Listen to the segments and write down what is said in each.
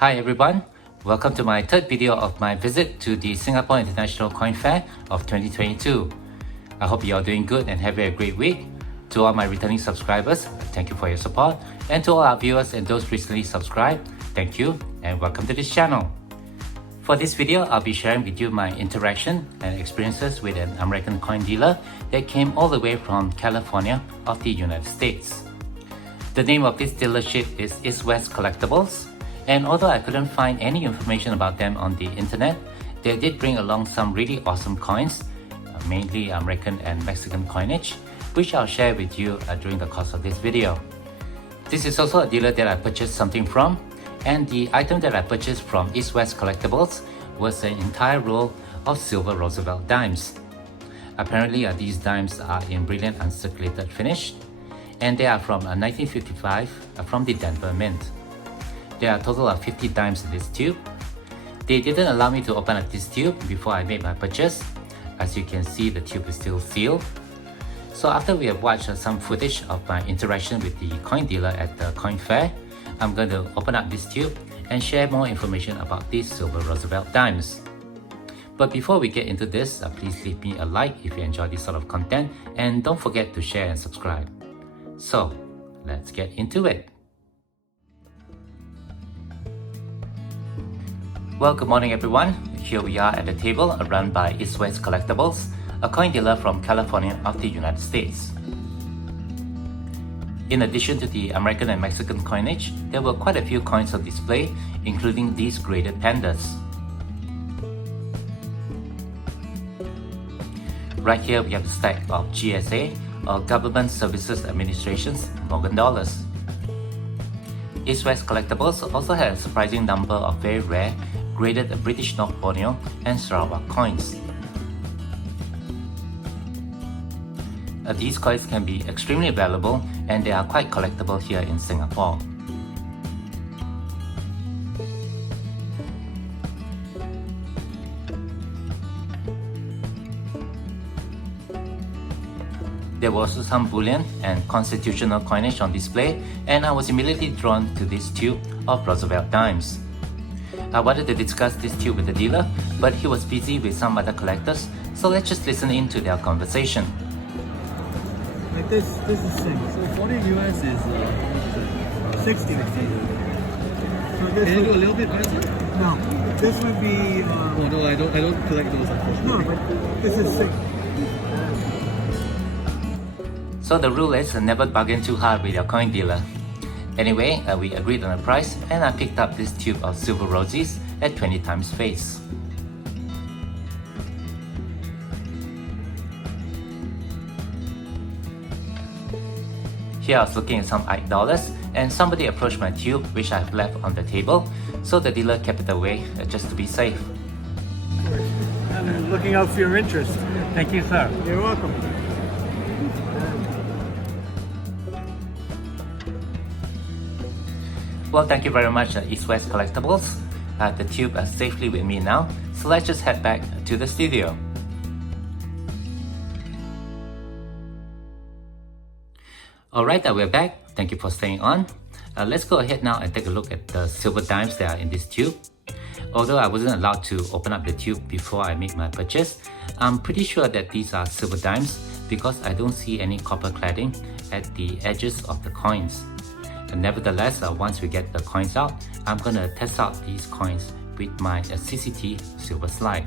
Hi everyone, welcome to my third video of my visit to the Singapore International Coin Fair of 2022. I hope you are doing good and having a great week. To all my returning subscribers, thank you for your support. And to all our viewers and those recently subscribed, thank you and welcome to this channel. For this video, I'll be sharing with you my interaction and experiences with an American coin dealer that came all the way from California of the United States. The name of this dealership is East-West Collectibles. And although I couldn't find any information about them on the internet, they did bring along some really awesome coins, mainly American and Mexican coinage, which I'll share with you during the course of this video. This is also a dealer that I purchased something from, and the item that I purchased from East-West Collectibles was an entire roll of silver Roosevelt dimes. Apparently these dimes are in brilliant uncirculated finish, and they are from 1955 from the Denver Mint. There are a total of 50 dimes in this tube. They didn't allow me to open up this tube before I made my purchase. As you can see, the tube is still sealed. So after we have watched some footage of my interaction with the coin dealer at the coin fair, I'm going to open up this tube and share more information about these silver Roosevelt dimes. But before we get into this, please leave me a like if you enjoy this sort of content, and don't forget to share and subscribe. So let's get into it. Well, good morning everyone. Here we are at the table run by East-West Collectibles, a coin dealer from California of the United States. In addition to the American and Mexican coinage, there were quite a few coins on display, including these graded pandas. Right here we have a stack of GSA, or Government Services Administration's Morgan dollars. East-West Collectibles also had a surprising number of very rare graded British North Borneo and Sarawak coins. These coins can be extremely valuable and they are quite collectible here in Singapore. There was also some bullion and constitutional coinage on display, and I was immediately drawn to this tube of Roosevelt dimes. I wanted to discuss this tube with the dealer, but he was busy with some other collectors, so let's just listen in to their conversation. Like this is 6. So 40 US is 60. So Can this you do a would, little bit better? no, this would be, Oh no, I don't collect those unfortunately. no, but this is 6. So the rule is never bargain too hard with your coin dealer. Anyway, we agreed on a price and I picked up this tube of silver Rossies at 20 times face. Here I was looking at some $8 and somebody approached my tube which I have left on the table, so the dealer kept it away just to be safe. I'm looking out for your interest. Thank you, sir. You're welcome. Well, thank you very much, East-West Collectibles. The tube is safely with me now, so let's just head back to the studio. Alright, we're back. Thank you for staying on. Let's go ahead now and take a look at the silver dimes that are in this tube. Although I wasn't allowed to open up the tube before I made my purchase, I'm pretty sure that these are silver dimes because I don't see any copper cladding at the edges of the coins. Nevertheless, once we get the coins out, I'm gonna test out these coins with my CCT silver slide.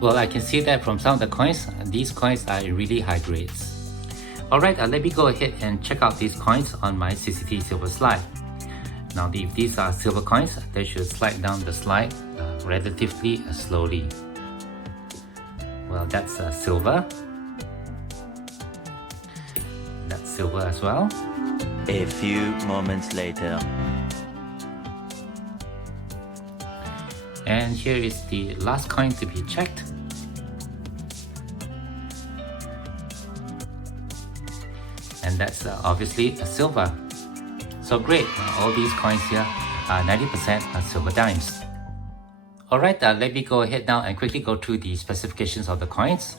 Well, I can see that from some of the coins, these coins are in really high grades. Alright, let me go ahead and check out these coins on my CCT silver slide. Now, if these are silver coins, they should slide down the slide relatively slowly. Well, that's silver. That's silver as well. A few moments later. And here is the last coin to be checked. And that's obviously a silver. So great, all these coins here are 90% silver dimes. Alright, let me go ahead now and quickly go through the specifications of the coins.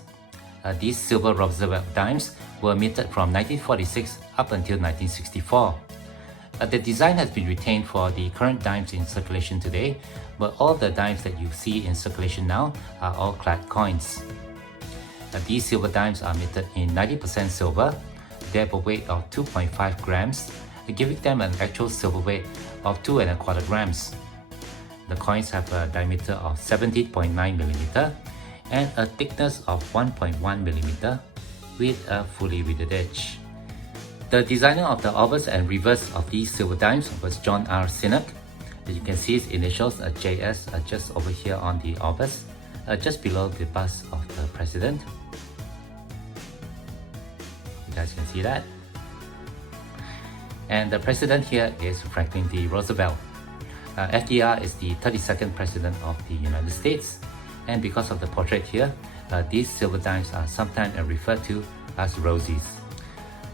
These silver Roosevelt dimes were minted from 1946 up until 1964. The design has been retained for the current dimes in circulation today, but all the dimes that you see in circulation now are all clad coins. These silver dimes are minted in 90% silver. They have a weight of 2.5 grams, giving them an actual silver weight of 2.25 grams. The coins have a diameter of 17.9 millimeter and a thickness of 1.1 millimeter with a fully weathered edge. The designer of the obverse and reverse of these silver dimes was John R. Sinnock. You can see his initials JS just over here on the obverse, just below the bust of the president. You guys can see that. And the president here is Franklin D. Roosevelt. FDR is the 32nd president of the United States, and because of the portrait here, these silver dimes are sometimes referred to as Rossies.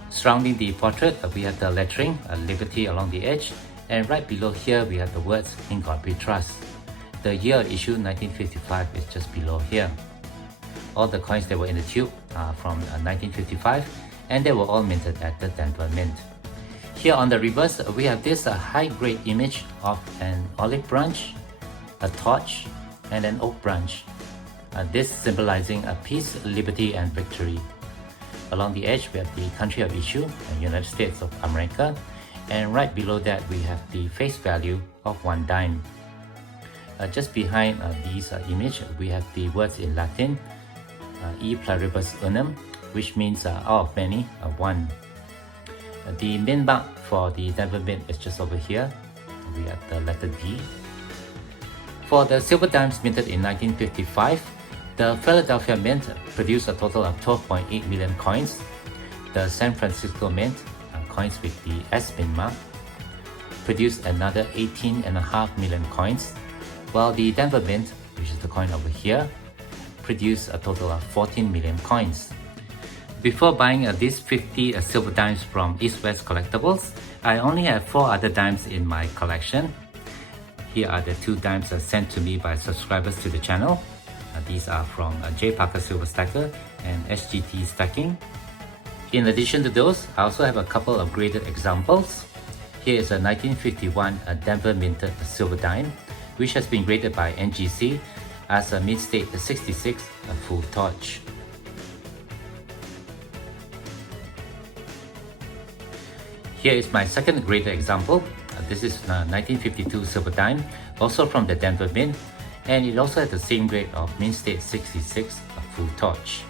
Surrounding the portrait, we have the lettering, Liberty along the edge, and right below here we have the words, "In God We Trust." The year of issue 1955 is just below here. All the coins that were in the tube are from 1955, and they were all minted at the Denver Mint. Here on the reverse, we have this high-grade image of an olive branch, a torch, and an oak branch. This symbolizing a peace, liberty, and victory. Along the edge, we have the country of issue, the United States of America, and right below that, we have the face value of 1 dime. Just behind these image, we have the words in Latin, E pluribus unum, which means out of many, one. The mint mark for the Denver Mint is just over here. We have the letter D. For the silver dimes minted in 1955, the Philadelphia Mint produced a total of 12.8 million coins. The San Francisco Mint, coins with the S mint mark, produced another 18.5 million coins, while the Denver Mint, which is the coin over here, produced a total of 14 million coins. Before buying these 50 silver dimes from East West Collectibles, I only have 4 other dimes in my collection. Here are the 2 dimes sent to me by subscribers to the channel. These are from J. Parker Silver Stacker and SGT Stacking. In addition to those, I also have a couple of graded examples. Here is a 1951 Denver minted silver dime, which has been graded by NGC as a Mint State 66 full torch. Here is my second graded example. This is a 1952 silver dime, also from the Denver Mint, and it also has the same grade of Mint State 66 full torch.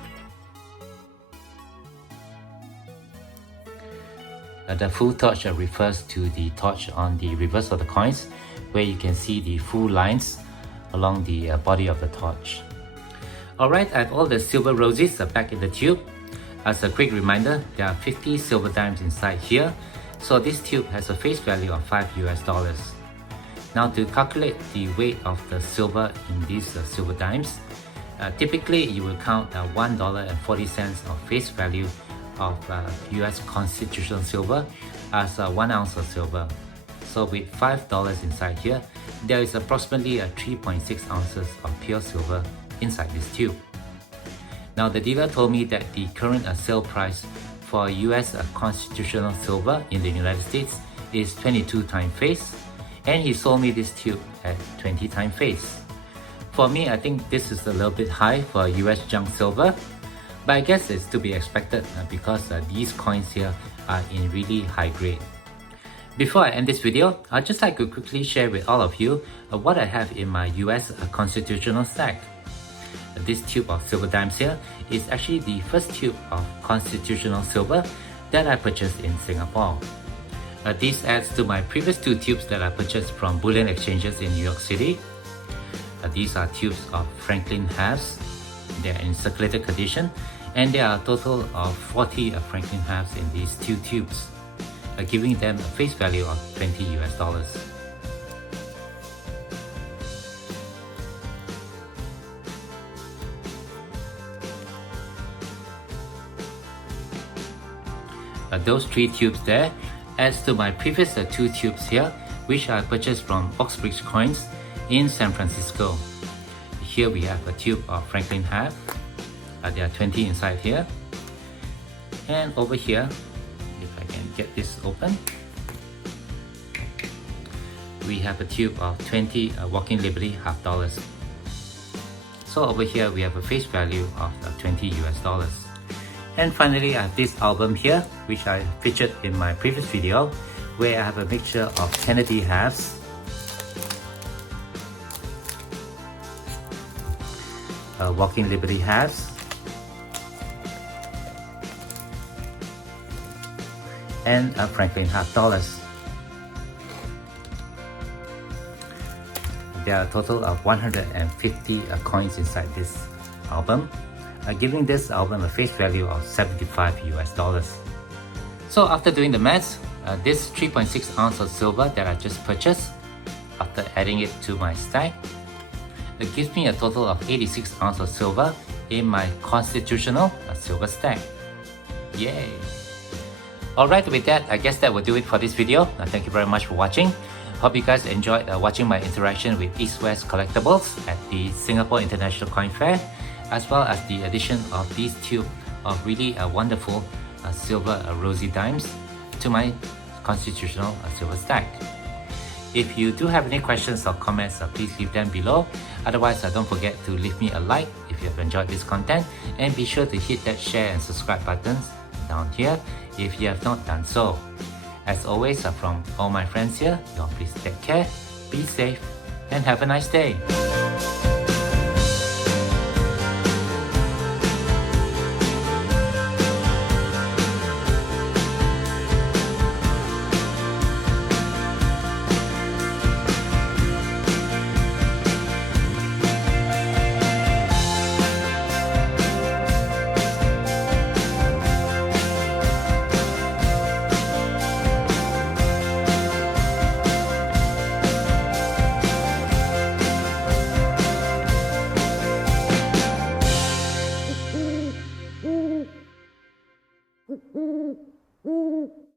The full torch refers to the torch on the reverse of the coins, where you can see the full lines along the body of the torch. Alright, I have all the silver Rossies back in the tube. As a quick reminder, there are 50 silver dimes inside here, so this tube has a face value of $5 US. Now to calculate the weight of the silver in these silver dimes, typically you will count $1.40 of face value of US constitutional silver as 1 ounce of silver. So with $5 inside here, there is approximately 3.6 ounces of pure silver inside this tube. Now the dealer told me that the current sale price for US constitutional silver in the United States is 22 times face, and he sold me this tube at 20 times face. For me, I think this is a little bit high for US junk silver, but I guess it's to be expected because these coins here are in really high grade. Before I end this video, I'd just like to quickly share with all of you what I have in my US constitutional stack. This tube of silver dimes here is actually the first tube of constitutional silver that I purchased in Singapore. This adds to my previous 2 tubes that I purchased from bullion exchanges in New York City. These are tubes of Franklin halves. They are in circulated condition, and there are a total of 40 Franklin halves in these 2 tubes, giving them a face value of $20 US. Those 3 tubes there adds to my previous 2 tubes here, which I purchased from Oxbridge Coins in San Francisco. Here we have a tube of Franklin half, There are 20 inside here. And over here, if I can get this open, we have a tube of 20 Walking Liberty half dollars. So over here we have a face value of 20 US dollars. And finally, I have this album here, which I featured in my previous video, where I have a mixture of Kennedy halves, Walking Liberty halves, and Franklin half dollars. There are a total of 150 coins inside this album, giving this album a face value of 75 US dollars. So after doing the maths, this 3.6 ounce of silver that I just purchased, after adding it to my stack, it gives me a total of 86 ounces of silver in my constitutional silver stack. Yay! Alright, with that, I guess that will do it for this video. Thank you very much for watching. Hope you guys enjoyed watching my interaction with East West Collectibles at the Singapore International Coin Fair, as well as the addition of these tube of really wonderful silver Rosie dimes to my constitutional silver stack. If you do have any questions or comments, please leave them below. Otherwise, don't forget to leave me a like if you have enjoyed this content, and be sure to hit that share and subscribe buttons down here if you have not done so. As always, from all my friends here, you all please take care, be safe, and have a nice day. Mm-hmm.